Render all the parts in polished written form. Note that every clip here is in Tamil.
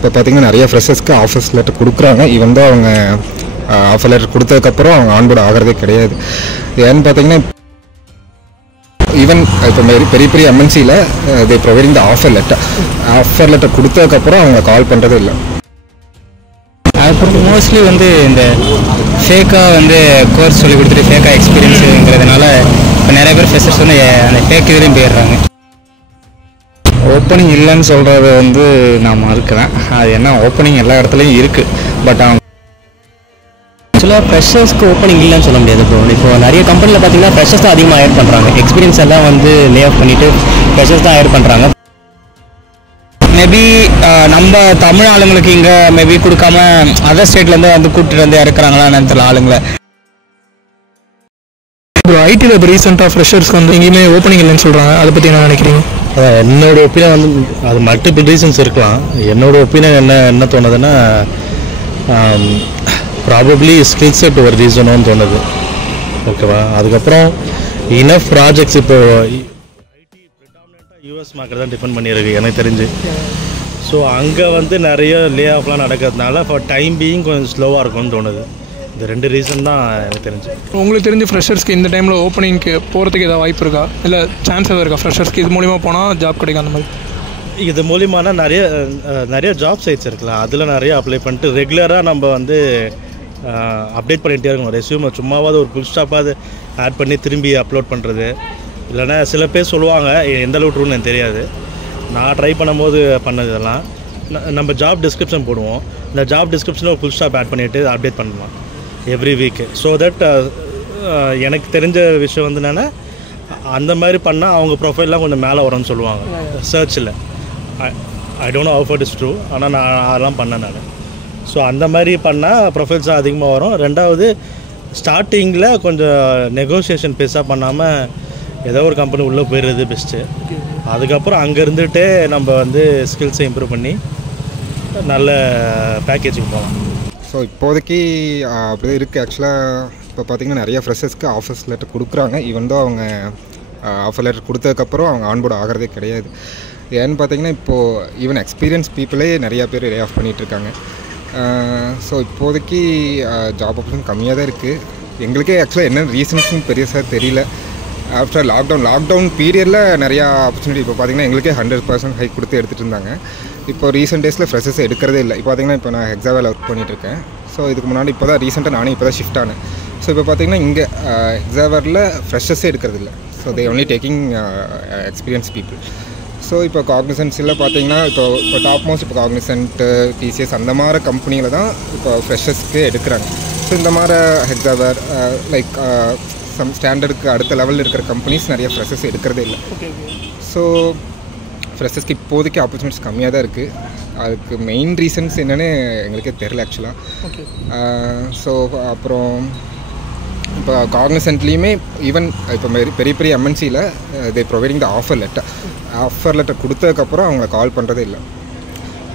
இப்போ பார்த்தீங்கன்னா நிறைய ஃப்ரெஷர்ஸ்க்கு ஆஃபர்ஸ் லெட்டர் கொடுக்குறாங்க. ஈவன் தான் அவங்க ஆஃபர் லெட்டர் கொடுத்ததுக்கப்புறம் அவங்க ஆன்போர்ட் ஆகிறதே கிடையாது. ஏன்னு பார்த்தீங்கன்னா ஈவன் இப்போ பெரிய பெரிய எம்என்சியில் தே ப்ரொவைடிங் த ஆஃபர் லெட்டர் கொடுத்ததுக்கப்புறம் அவங்க கால் பண்ணுறதே இல்லை. அப்புறம் மோஸ்ட்லி வந்து இந்த ஃபேக்காக வந்து கோர்ஸ் சொல்லி கொடுத்துட்டு ஃபேக்காக எக்ஸ்பீரியன்ஸுங்கிறதுனால இப்போ நிறைய பேர் ஃப்ரெஷர்ஸ் வந்து அந்த ஃபேக் இதுலேயும் போயிடுறாங்க. ஓப்பனிங் இல்லைன்னு சொல்கிறது வந்து நான் மறுக்கிறேன். அது என்ன ஓப்பனிங் எல்லா இடத்துலையும் இருக்குது. பட் ஆக்சுவலாக ஃப்ரெஷர்ஸ்க்கு ஓப்பனிங் இல்லைன்னு சொல்ல முடியாது. இப்போ நிறைய கம்பெனியில் பார்த்தீங்கன்னா ஃப்ரெஷர்ஸ் தான் அதிகமாக ஹையர் பண்ணுறாங்க. எக்ஸ்பீரியன்ஸ் எல்லாம் வந்து லே ஆஃப் பண்ணிவிட்டு ஃப்ரெஷர்ஸ் தான் ஹையர் பண்ணுறாங்க. மேபி நம்ம தமிழ் ஆளுங்களுக்கு இங்கே மேபி கொடுக்காம அதர் ஸ்டேட்லேருந்து வந்து கூப்பிட்டு வந்து இறக்குறாங்களான்னு தெரியல ஆளுங்களை. இப்போ ஐடியில் இப்போ ரீசெண்டாக ஃப்ரெஷர்ஸ்க்கு வந்து எங்கேயுமே ஓப்பனிங் இல்லைன்னு சொல்கிறாங்க. அதை பற்றி என்ன நினைக்கிறீங்க? என்னோட ஒப்பீனியன் வந்து அது மல்டிபிள் ரீசன்ஸ் இருக்கலாம். என்னோட ஒப்பீனியன் என்ன தோணுதுன்னா ப்ராபப்ளி ஸ்கில் செட் ஒரு ரீசனும் தோணுது. ஓகேவா? அதுக்கப்புறம் இனஃப் ப்ராஜெக்ட்ஸ் இப்போ ஐடி ப்ரிடாமினெண்ட்டாக யூஎஸ் மார்க்கெட் தான் டிபெண்ட் பண்ணியிருக்கு எனக்கு தெரிஞ்சு. ஸோ அங்கே வந்து நிறைய லே ஆஃப்லாம் நடக்கிறதுனால ஃபார் டைம் பீயிங் கொஞ்சம் ஸ்லோவாக இருக்கும்னு தோணுது. இந்த ரெண்டு ரீசன் தான் எனக்கு தெரிஞ்சு. உங்களுக்கு தெரிஞ்ச ஃப்ரெஷர்ஸ்க்கு இந்த டைமில் ஓப்பனிங்க்கு போகிறதுக்கு ஏதாவது வாய்ப்பு இருக்கா? இல்லை சான்ஸ் எதாவது இருக்கா ஃப்ரெஷர்ஸ்க்கு இது மூலிமா போனால் ஜாப் கிடைக்கும் அந்த மாதிரி? இது மூலியமான நிறைய ஜாப் சைட்ஸ் இருக்கலாம். அதில் நிறைய அப்ளை பண்ணிட்டு ரெகுலராக நம்ம வந்து அப்டேட் பண்ணிகிட்டே இருக்கணும். ரெஸ்யூமை சும்மாவது ஒரு ஃபுல் ஸ்டாப்பாவது ஆட் பண்ணி திரும்பி அப்லோட் பண்ணுறது. இல்லைனா சில பேர் சொல்லுவாங்க, எந்த அளவு ட்ரூன்னு எனக்கு தெரியாது. நான் ட்ரை பண்ணும்போது பண்ணது இதெல்லாம் நம்ம ஜாப் டிஸ்கிரிப்ஷன் போடுவோம். இந்த ஜாப் டிஸ்கிரிப்ஷனில் ஒரு ஃபுல் ஸ்டாப் ஆட் பண்ணிவிட்டு அப்டேட் பண்ணலாம் எவ்ரி வீக்கு. ஸோ தட் எனக்கு தெரிஞ்ச விஷயம் வந்து என்னென்னா அந்த மாதிரி பண்ணால் அவங்க ப்ரொஃபைல்லாம் கொஞ்சம் மேலே வரும்னு சொல்லுவாங்க சர்ச்சில். I don't know how it is true. ஆனால் நான் அதெல்லாம் பண்ணேன் நான். ஸோ அந்த மாதிரி பண்ணால் ப்ரொஃபைல்ஸ் அதிகமாக வரும். ரெண்டாவது ஸ்டார்டிங்கில் கொஞ்சம் நெகோசியேஷன் பெருசாக பண்ணாமல் ஏதோ ஒரு கம்பெனி உள்ளே போயிடுறது பெஸ்ட்டு. அதுக்கப்புறம் அங்கே இருந்துகிட்டே நம்ம வந்து ஸ்கில்ஸை இம்ப்ரூவ் பண்ணி நல்ல பேக்கேஜிங் போகலாம். ஸோ இப்போதைக்கு அப்படி இருக்குது. ஆக்சுவலாக இப்போ பார்த்திங்கன்னா நிறைய ஃப்ரெஷர்ஸ்க்கு ஆஃபர்ஸ் லெட்டர் கொடுக்குறாங்க. ஈவன் தான் அவங்க ஆஃபர் லெட்டர் கொடுத்ததுக்கப்புறம் அவங்க ஆன்போர்ட் ஆகிறதே கிடையாது. ஏன்னு பார்த்தீங்கன்னா இப்போது ஈவன் எக்ஸ்பீரியன்ஸ் பீப்புளே நிறையா பேர் லே ஆஃப் பண்ணிகிட்ருக்காங்க. ஸோ இப்போதைக்கு ஜாப் ஆப்பர்ச்சுனிட்டி கம்மியாக தான் இருக்குது. எங்களுக்கே ஆக்சுவலாக என்ன ரீசன்ஸ்னு பெருசாக தெரியல. ஆஃப்டர் லாக்டவுன் பீரியடில் நிறையா ஆப்பர்ச்சுனிட்டி இப்போ பார்த்திங்கன்னா எங்களுக்கே 100% ஹைக் கொடுத்து எடுத்துகிட்டு இருந்தாங்க. இப்போ ரீசெண்ட் டேஸில் ஃப்ரெஷர்ஸ் எடுக்கிறதே இல்லை. இப்போ பார்த்திங்கன்னா இப்போ நான் ஹெக்ஸாவேல ஒர்க் பண்ணிகிட்ருக்கேன். ஸோ இதுக்கு முன்னாடி இப்போ தான் ரீசெண்டாக நானே இப்போ தான் ஷிஃப்ட் ஆனேன். ஸோ இப்போ பார்த்திங்கன்னா இங்கே ஹெக்ஸாவேரில் ஃப்ரெஷர்ஸே எடுக்கிறதில்ல. So they only taking experience people. So இப்போ காக்னிசன்ஸில் பார்த்தீங்கன்னா இப்போ டாப் மோஸ்ட் இப்போ காக்னிசன்ட்டு, டிசிஎஸ் அந்த மாதிரி கம்பெனியில் தான் இப்போ ஃப்ரெஷர்ஸ்க்கு எடுக்கிறாங்க. ஸோ இந்த மாதிரி ஹெக்ஸாவேர் லைக் சம் ஸ்டாண்டர்டுக்கு அடுத்த லெவலில் இருக்கிற கம்பெனிஸ் நிறைய ஃப்ரெஷர்ஸ் எடுக்கிறதே இல்லை. ஸோ ஃப்ரெஷர்ஸ்க்கு இப்போதைக்கு ஆப்பர்ச்சுனிட்டிஸ் கம்மியாக தான் இருக்குது. அதுக்கு மெயின் ரீசன்ஸ் என்னென்னு எங்களுக்கே தெரில ஆக்சுவலாக. ஸோ அப்புறம் இப்போ காக்னிசன்ட்லேயுமே ஈவன் இப்போ பெரிய பெரிய எம்என்சியில் தே ப்ரொவைடிங் த ஆஃபர் லெட்டர் கொடுத்ததுக்கப்புறம் அவங்க கால் பண்ணுறதே இல்லை.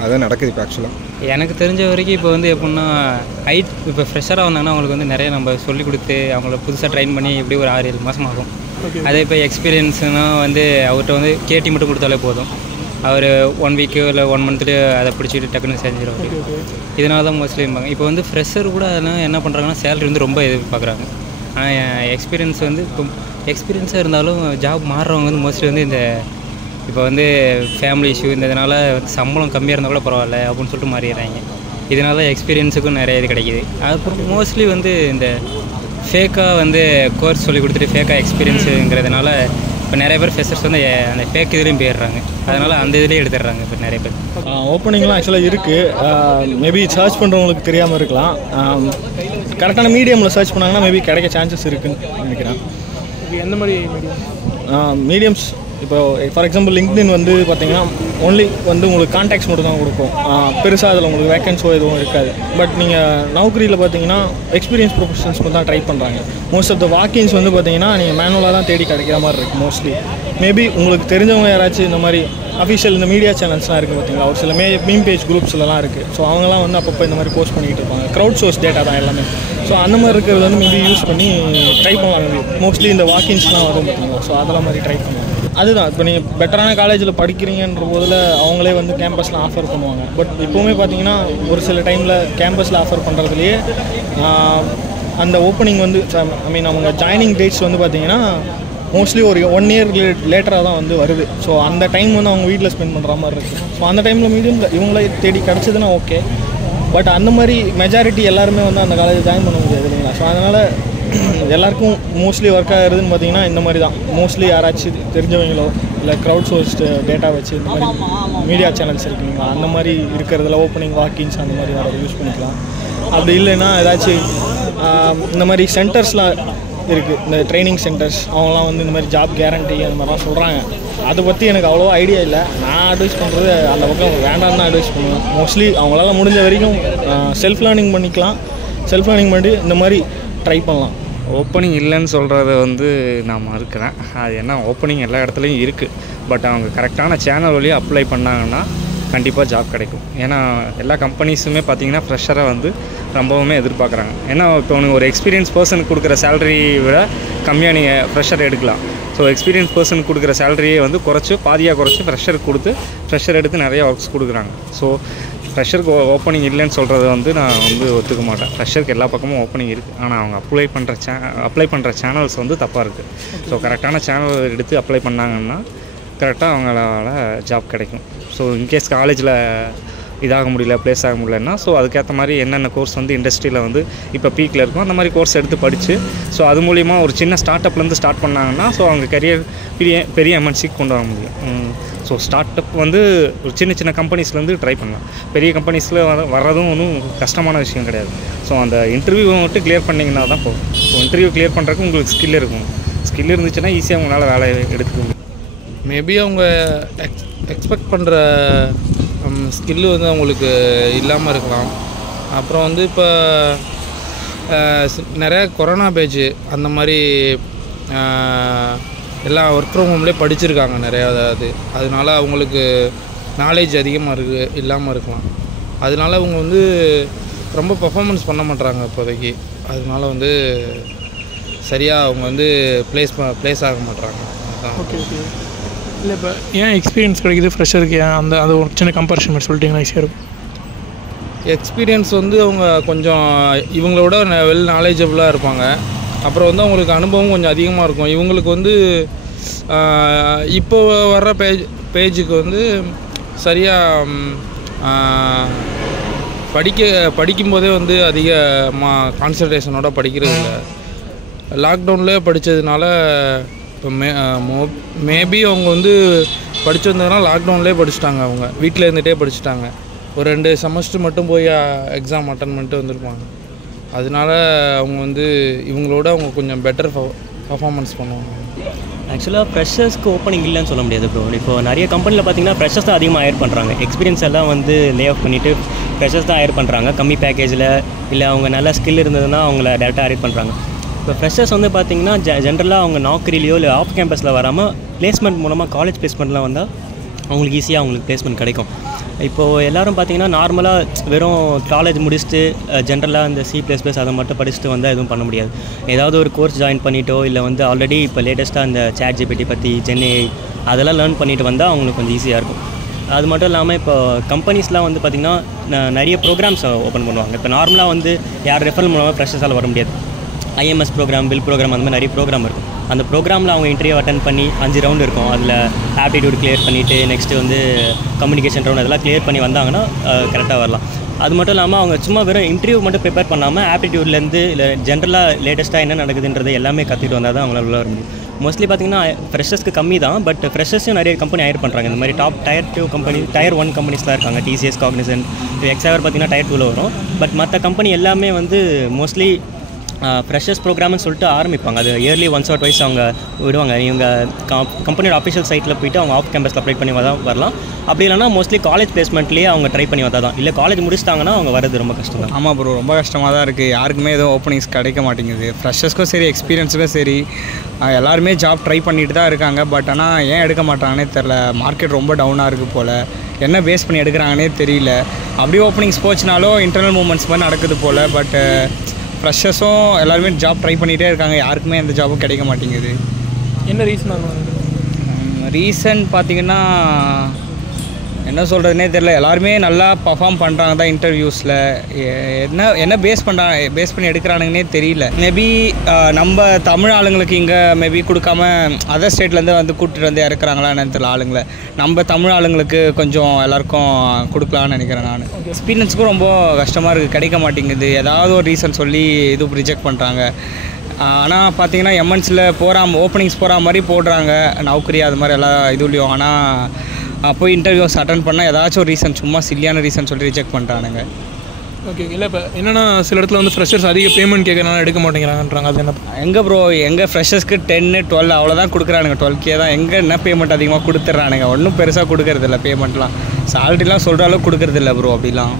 அதுதான் நடக்குது இப்போ ஆக்சுவலாக. எனக்கு தெரிஞ்ச வரைக்கும் இப்போ வந்து எப்படின்னா இப்போ ஃப்ரெஷராக வந்தாங்கன்னா அவங்களுக்கு வந்து நிறைய நம்ம சொல்லிக் கொடுத்து அவங்கள புதுசாக ட்ரைன் பண்ணி எப்படி ஒரு 6-7 மாதம் ஆகும். அதே இப்போ எக்ஸ்பீரியன்ஸ்னால் வந்து அவர்கிட்ட வந்து கேட்டி மட்டும் கொடுத்தாலே போதும். அவர் 1 வீக்கு இல்லை 1 மந்த்லேயே அதை பிடிச்சிட்டு டக்குன்னு செஞ்சிருவார். இதனால தான் மோஸ்ட்லி இருப்பாங்க. இப்போ வந்து ஃப்ரெஷர் கூட அதெல்லாம் என்ன பண்ணுறாங்கன்னா சேலரி வந்து ரொம்ப எதிர்பார்க்குறாங்க. ஆனால் எக்ஸ்பீரியன்ஸ் வந்து இப்போ எக்ஸ்பீரியன்ஸாக இருந்தாலும் ஜாப் மாறுறவங்க வந்து மோஸ்ட்லி வந்து இந்த இப்போ வந்து ஃபேமிலி இஷ்யூ இந்த இதனால் சம்பளம் கம்மியாக இருந்தால் கூட பரவாயில்ல அப்படின்னு சொல்லிட்டு மாறிடுறாங்க. இதனால எக்ஸ்பீரியன்ஸுக்கும் நிறைய இது கிடைக்கிது. அப்புறம் மோஸ்ட்லி வந்து இந்த ஃபேக்காக வந்து கோர்ஸ் சொல்லி கொடுத்துட்டு ஃபேக்காக எக்ஸ்பீரியன்ஸுங்கிறதுனால இப்போ நிறைய பேர் ஃப்ரெஷர்ஸ் வந்து அந்த ஃபேக் இதுலேயும் போயிடுறாங்க. அதனால் அந்த இதுலேயே எடுத்துடுறாங்க இப்போ நிறைய பேர். ஓப்பனிங்லாம் ஆக்சுவலாக இருக்குது. மேபி சர்ச் பண்ணுறவங்களுக்கு தெரியாமல் இருக்கலாம். கரெக்டான மீடியமில் சர்ச் பண்ணாங்கன்னா மேபி கிடைக்க சான்சஸ் இருக்குதுன்னு நினைக்கிறேன். எந்த மாதிரி மீடியம்ஸ் இப்போ ஃபார் எக்ஸாம்பிள் லிங்க்டின் வந்து பார்த்தீங்கன்னா ஒன்லி வந்து உங்களுக்கு கான்டாக்ட்ஸ் மட்டும் தான் கொடுக்கும். பெருசாக அதில் உங்களுக்கு வேக்கன்ஸோ எதுவும் இருக்காது. பட் நீங்கள் நௌக்கரியில் பார்த்தீங்கன்னா எக்ஸ்பீரியன்ஸ் ப்ரொஃபஷனல்ஸ் தான் ட்ரை பண்ணுறாங்க. மோஸ்ட் ஆஃப் த வாக்கின்ஸ் வந்து பார்த்தீங்கன்னா நீங்கள் மேனுவலாக தான் தேடி கிடைக்கிற மாதிரி இருக்குது மோஸ்ட்லி. மேபி உங்களுக்கு தெரிஞ்சவங்க யாராச்சும் இந்த மாதிரி அஃபிஷியல் இந்த மீடியா சேனல்ஸ்லாம் இருக்குது பார்த்தீங்களா, ஒரு சில மீம் பேஜ் குரூப்ஸ்லாம் இருக்குது. ஸோ அவங்களாம் வந்து அப்பப்போ இந்த மாதிரி போஸ்ட் பண்ணிகிட்டு இருப்பாங்க. க்ரௌட் சோர்ஸ் டேட்டா தான் எல்லாமே. ஸோ அந்த மாதிரி இருக்கிறது வந்து மேபி யூஸ் பண்ணி ட்ரை பண்ணலாம். மோஸ்ட்லி இந்த வாக்கின்ஸ்லாம் வரும் பார்த்தீங்களா, ஸோ அதெல்லாம் மாதிரி ட்ரை பண்ணலாம். அதுதான் இப்போ நீங்கள் பெட்டரான காலேஜில் படிக்கிறீங்கன்ற போதில் அவங்களே வந்து கேம்பஸில் ஆஃபர் பண்ணுவாங்க. பட் இப்போவுமே பார்த்தீங்கன்னா ஒரு சில டைமில் கேம்பஸில் ஆஃபர் பண்ணுறதுலையே அந்த ஓப்பனிங் வந்து ஐ மீன் அவங்க ஜாயினிங் டேட்ஸ் வந்து பார்த்தீங்கன்னா மோஸ்ட்லி ஒரு 1 இயர் லேட்டராக தான் வந்து வருது. ஸோ அந்த டைம் வந்து அவங்க வீட்டில் ஸ்பெண்ட் பண்ணுற மாதிரி இருக்குது. ஸோ அந்த டைமில் மீடியம் இவங்களே தேடி கிடச்சதுன்னா ஓகே. பட் அந்த மாதிரி மெஜாரிட்டி எல்லாருமே வந்து அந்த காலேஜ் ஜாயின் பண்ண முடியாது இல்லைங்களா. ஸோ அதனால் எல்லாருக்கும் மோஸ்ட்லி ஒர்க் ஆகுறதுன்னு பார்த்தீங்கன்னா இந்த மாதிரி தான். மோஸ்ட்லி யாராச்சும் தெரிஞ்சவங்களோ இல்லை க்ரௌட் சோர்ஸ்டு டேட்டா வச்சு இந்த மாதிரி மீடியா சேனல்ஸ் இருக்குங்களா அந்த மாதிரி இருக்கிறதுல ஓப்பனிங் வாக்கின்ஸ் அந்த மாதிரி வர யூஸ் பண்ணிக்கலாம். அப்படி இல்லைன்னா ஏதாச்சும் இந்த மாதிரி சென்டர்ஸ்லாம் இருக்குது, இந்த ட்ரைனிங் சென்டர்ஸ், அவங்களாம் வந்து இந்த மாதிரி ஜாப் கேரண்டி அந்த மாதிரிலாம் சொல்கிறாங்க. அதை பற்றி எனக்கு அவ்வளோ ஐடியா இல்லை. நான் அட்வைஸ் பண்ணுறது அந்த பக்கம் வேண்டாம்னு தான் அட்வைஸ் பண்ணுவேன். மோஸ்ட்லி அவங்களால முடிஞ்ச வரைக்கும் செல்ஃப் லேர்னிங் பண்ணிக்கலாம். செல்ஃப் லேர்னிங் பண்ணி இந்த மாதிரி ட்ரை பண்ணலாம். ஓப்பனிங் இல்லைன்னு சொல்கிறத வந்து நான் மறுக்கிறேன். அது என்ன ஓப்பனிங் எல்லா இடத்துலையும் இருக்குது. பட் அவங்க கரெக்டான சேனல் வழியாக அப்ளை பண்ணாங்கன்னா கண்டிப்பாக ஜாப் கிடைக்கும். ஏன்னா எல்லா கம்பெனிஸுமே பார்த்திங்கன்னா ஃப்ரெஷரை வந்து ரொம்பவுமே எதிர்பார்க்குறாங்க. ஏன்னா இப்போ உனக்கு ஒரு எக்ஸ்பீரியன்ஸ் பர்சனுக்கு கொடுக்குற சேலரி விட கம்மியாக நீங்கள் ஃப்ரெஷர் எடுக்கலாம். ஸோ எக்ஸ்பீரியன்ஸ் பர்சனுக்கு கொடுக்குற சேலரியை வந்து பாதியாக குறைச்சி ஃப்ரெஷருக்கு கொடுத்து ஃப்ரெஷர் எடுத்து நிறைய ஒர்க்ஸ் கொடுக்குறாங்க. ஸோ ஃப்ரெஷருக்கு ஓப்பனிங் இல்லைன்னு சொல்கிறது வந்து நான் வந்து ஒத்துக்க மாட்டேன். ஃப்ரெஷருக்கு எல்லா பக்கமும் ஓப்பனிங் இருக்குது. ஆனால் அவங்க அப்ளை பண்ணுற சேனல்ஸ் வந்து தப்பாக இருக்குது. ஸோ கரெக்டான சேனல் எடுத்து அப்ளை பண்ணாங்கன்னா கரெக்டாக அவங்களால ஜாப் கிடைக்கும். ஸோ இன்கேஸ் காலேஜில் இதாக முடியல, ப்ளேஸ் ஆக முடியலன்னா ஸோ அதுக்கேற்ற மாதிரி என்னென்ன கோர்ஸ் வந்து இண்டஸ்ட்ரியில் வந்து இப்போ பீக்கில் இருக்கும் அந்த மாதிரி கோர்ஸ் எடுத்து படித்து ஸோ அது மூலிமா ஒரு சின்ன ஸ்டார்ட் அப்லேருந்து ஸ்டார்ட் பண்ணாங்கன்னா ஸோ அவங்க கரியர் பெரிய எம்என்சிக்கு கொண்டு வர முடியும். ஸோ ஸ்டார்ட் அப் வந்து ஒரு சின்ன கம்பெனிஸ்லேருந்து ட்ரை பண்ணலாம். பெரிய கம்பெனிஸில் வர்றதும் ஒன்றும் கஷ்டமான விஷயம் கிடையாது. ஸோ அந்த இன்டர்வியூவை மட்டும் கிளியர் பண்ணிங்கன்னா தான் போகும். ஸோ இன்டர்வியூ கிளியர் பண்ணுறதுக்கு உங்களுக்கு ஸ்கில் இருக்கும். ஸ்கில் இருந்துச்சுன்னா ஈஸியாக உங்களால் வேலை எடுத்துக்க முடியும். மேபி அவங்க எக்ஸ்பெக்ட் பண்ணுற ஸ்கில்லு வந்து அவங்களுக்கு இல்லாமல் இருக்கலாம். அப்புறம் வந்து இப்போ நிறையா கொரோனா பேட்ச் அந்த மாதிரி எல்லாம் ஒர்க் ஃப்ரம் ஹோம்லேயே படிச்சிருக்காங்க நிறையா. அதனால அவங்களுக்கு நாலேஜ் அதிகமாக இல்லாமல் இருக்கலாம். அதனால அவங்க வந்து ரொம்ப பர்ஃபார்மன்ஸ் பண்ண மாட்டாங்க இப்போதைக்கு. அதனால வந்து சரியாக அவங்க வந்து ப்ளேஸ் ஆக மாட்டாங்க. அதுதான். Okay okay. இல்லை இப்போ ஏன் எக்ஸ்பீரியன்ஸ் கிடைக்குது ஃப்ரெஷருக்கு? ஏன் அது ஒரு சின்ன கம்பேரிஷன் மாதிரி சொல்லிட்டிங்கன்னா ஈஸியாக இருக்கும். எக்ஸ்பீரியன்ஸ் வந்து அவங்க கொஞ்சம் இவங்களோட வெல் நாலேஜபிளாக இருப்பாங்க. அப்புறம் வந்து அவங்களுக்கு அனுபவம் கொஞ்சம் அதிகமாக இருக்கும். இவங்களுக்கு வந்து இப்போ வர்ற பேஜுக்கு வந்து சரியாக படிக்கும்போதே வந்து அதிகமாக கான்சன்ட்ரேஷனோட படிக்கிறது இல்லை. லாக்டவுன்லேயே படித்ததுனால இப்போ மேபி அவங்க வந்து படித்து வந்ததுனால லாக்டவுன்லேயே படிச்சுட்டாங்க. அவங்க வீட்டில் இருந்துகிட்டே படிச்சுட்டாங்க. ஒரு 2 செமஸ்டர் மட்டும் போய் எக்ஸாம் அட்டன் பண்ணிட்டு வந்திருப்பாங்க. அதனால அவங்க வந்து இவங்களோட அவங்க கொஞ்சம் பெட்டர் பர்ஃபார்மன்ஸ் பண்ணுவாங்க. ஆக்சுவலாக ஃப்ரெஷர்ஸ்க்கு ஓப்பனிங் இல்லைன்னு சொல்ல முடியாது ப்ரோ. இப்போ நிறைய கம்பெனியில் பார்த்தீங்கன்னா ஃப்ரெஷர்ஸ் தான் அதிகமாக ஹையர் பண்ணுறாங்க. எக்ஸ்பீரியன்ஸ் எல்லாம் வந்து லே ஆஃப் பண்ணிவிட்டு ஃப்ரெஷர்ஸ் தான் ஹையர் பண்ணுறாங்க. கம்மி பேக்கேஜில் இல்லை அவங்க நல்ல ஸ்கில் இருந்ததுன்னா அவங்கள டேரெக்டாக ஹையர் பண்ணுறாங்க. இப்போ ஃப்ரெஷர்ஸ் வந்து பார்த்திங்கன்னா ஜென்ரலாக அவங்க நாக்ரிலையோ இல்லை ஆஃப் கேம்பஸில் வராமல் பிளேஸ்மெண்ட் மூலமாக காலேஜ் பிளேஸ்மெண்ட்லாம் வந்தால் அவங்களுக்கு ஈஸியாக அவங்களுக்கு பிளேஸ்மெண்ட் கிடைக்கும். இப்போது எல்லோரும் பார்த்திங்கன்னா நார்மலாக வெறும் காலேஜ் முடிச்சுட்டு ஜென்ரலாக இந்த C++ அதை மட்டும் படிச்சுட்டு வந்தால் எதுவும் பண்ண முடியாது. ஏதாவது ஒரு கோர்ஸ் ஜாயின் பண்ணிட்டோ இல்லை வந்து ஆல்ரெடி இப்போ லேட்டஸ்ட்டாக இந்த ChatGPT பற்றி GenAI அதெல்லாம் லேர்ன் பண்ணிட்டு வந்தால் அவங்களுக்கு கொஞ்சம் ஈஸியாக இருக்கும். அது மட்டும் இல்லாமல் இப்போ கம்பெனிஸ்லாம் வந்து பார்த்திங்கன்னா நிறைய ப்ரோக்ராம்ஸ் ஓப்பன் பண்ணுவாங்க. இப்போ நார்மலாக வந்து யார் ரெஃபரல் மூலமாக ஃப்ரெஷர்ஸால் வர முடியாது. IMS ப்ரோக்ராம், பில் ப்ரோக்ராம் அந்த மாதிரி நிறைய ப்ரோக்ராம் இருக்கும். அந்த ப்ரோக்ராமில் அவங்க இன்டர்வியூ அட்டன் பண்ணி 5 ரவுண்ட் இருக்கும். அதில் ஆப்டிடியூட் கிளியர் பண்ணிவிட்டு நெக்ஸ்ட்டு வந்து கம்யூனிகேஷன் ரவுண்ட் அதெல்லாம் கிளியர் பண்ணி வந்தாங்கன்னா கரெக்டாக வரலாம். அது மட்டும் இல்லாமல் அவங்க சும்மா வெறும் இன்டர்வியூ மட்டும் ப்ரிப்பேர் பண்ணாமல் ஆப்டிடியூட்லேருந்து இல்லை ஜென்ரலாக லேட்டஸ்ட்டாக என்ன நடக்குதுன்றது எல்லாமே கற்றுக்கிட்டு வந்தால் தான் அவங்களால உள்ள வர முடியும். மோஸ்ட்லி பார்த்திங்கன்னா ஃப்ரெஷர்ஸ்க்கு கம்மி தான். பட் ஃப்ரெஷர்ஸும் நிறைய கம்பெனி ஹையர் பண்ணுறாங்க. இந்த மாதிரி டாப் Tier 2 கம்பெனி, Tier 1 கம்பெனிஸ்லாம் இருக்காங்க. TCS, Cognizant, எக்ஸாவர் பார்த்திங்கன்னா Tier 2ல் வரும். பட் மற்ற கம்பெனி எல்லாமே வந்து மோஸ்ட்லி ஃப்ரெஷர்ஸ் ப்ரோக்ராம்னு சொல்லிட்டு ஆரம்பிப்பாங்க. அது இயர்லி ஒன்ஸ் ஆர் ட்வைஸ் அவங்க விடுவாங்க. இவங்க கம்பெனியோட அஃபிஷியல் சைட்டில் போய்ட்டு அவங்க ஆஃப் கேம்பஸில் அப்ளை பண்ணி வரலாம். அப்படி இல்லைனா மோஸ்ட்லி காலேஜ் பிளேஸ்மெண்ட்லேயே அவங்க ட்ரை பண்ணி வந்தால் தான். இல்லை காலேஜ் முடிச்சிட்டாங்கன்னா அவங்க வரது ரொம்ப கஷ்டம் தான். ஆமாம் ப்ரோ, ரொம்ப கஷ்டமாக தான் இருக்குது. யாருக்குமே எதுவும் ஓப்பனிங்ஸ் கிடைக்க மாட்டேங்குது. ஃப்ரெஷர்ஸ்க்கும் சரி, எக்ஸ்பீரியன்ஸுக்கும் சரி, எல்லாருமே ஜாப் ட்ரை பண்ணிட்டு தான் இருக்காங்க. பட் ஆனால் ஏன் எடுக்க மாட்டாங்கன்னே தெரில. மார்க்கெட் ரொம்ப டவுனாக இருக்குது போல். என்ன பேஸ் பண்ணி எடுக்கிறாங்கன்னே தெரியல. அப்படியே ஓப்பனிங்ஸ் போச்சுனாலும் இன்டர்னல் மூவ்மெண்ட்ஸ் மாதிரி நடக்குது போல். பட் ஃப்ரெஷர்ஸும் எல்லாருமே ஜாப் ட்ரை பண்ணிகிட்டே இருக்காங்க. யாருக்குமே எந்த ஜாபும் கிடைக்க மாட்டேங்குது. என்ன ரீசன்? ரீசன் பார்த்தீங்கன்னா என்ன சொல்கிறதுனே தெரில. எல்லாருமே நல்லா பர்ஃபார்ம் பண்ணுறாங்க தான் இன்டர்வியூஸில். என்ன பேஸ் பண்ணி எடுக்கிறானுங்கன்னே தெரியல. மேபி நம்ம தமிழ் ஆளுங்களுக்கு இங்கே மேபி கொடுக்காம அதர் ஸ்டேட்லேருந்து வந்து கூப்பிட்டு வந்து இறக்குறாங்களா என்னன்னு தெரியல ஆளுங்களை. நம்ம தமிழ் ஆளுங்களுக்கு கொஞ்சம் எல்லாருக்கும் கொடுக்கலான்னு நினைக்கிறேன் நான். எக்ஸ்பீரியன்ஸுக்கும் ரொம்ப கஷ்டமாக இருக்குது, கிடைக்க மாட்டேங்குது. ஏதாவது ஒரு ரீசன் சொல்லி இது ரிஜெக்ட் பண்ணுறாங்க. ஆனால் பார்த்தீங்கன்னா எம்என்ஸில் ஓப்பனிங்ஸ் போகிற மாதிரி போடுறாங்க, நௌக்கரி அது மாதிரி எல்லா இதுலேயும். ஆனால் போய் இன்டர்வியூஸ் அட்டன் பண்ணால் ஏதாச்சும் ஒரு ரீசன், சும்மா சில்லியான ரீசன் சொல்லி ரிஜெக்ட் பண்ணுறானுங்க. ஓகே. இல்லை இப்போ என்னென்னா சில இடத்துல வந்து ஃப்ரெஷர்ஸ் அதிக பேமெண்ட் கேட்கறனால எடுக்க மாட்டேங்கிறாங்கன்றாங்க. அது என்ன? எங்கே ப்ரோ, எங்கள் ஃப்ரெஷர்ஸ்க்கு 10, 12 அவ்வளோதான் கொடுக்குறானுங்க. 12K தான். எங்கே என்ன பேமெண்ட் அதிகமாக கொடுத்துட்றானுங்க? ஒன்றும் பெருசாக கொடுக்கறதில்ல பேமெண்ட்லாம். சேலரிலாம் சொல்கிற அளவுக்கு கொடுக்கறதில்ல ப்ரோ அப்படிலாம்.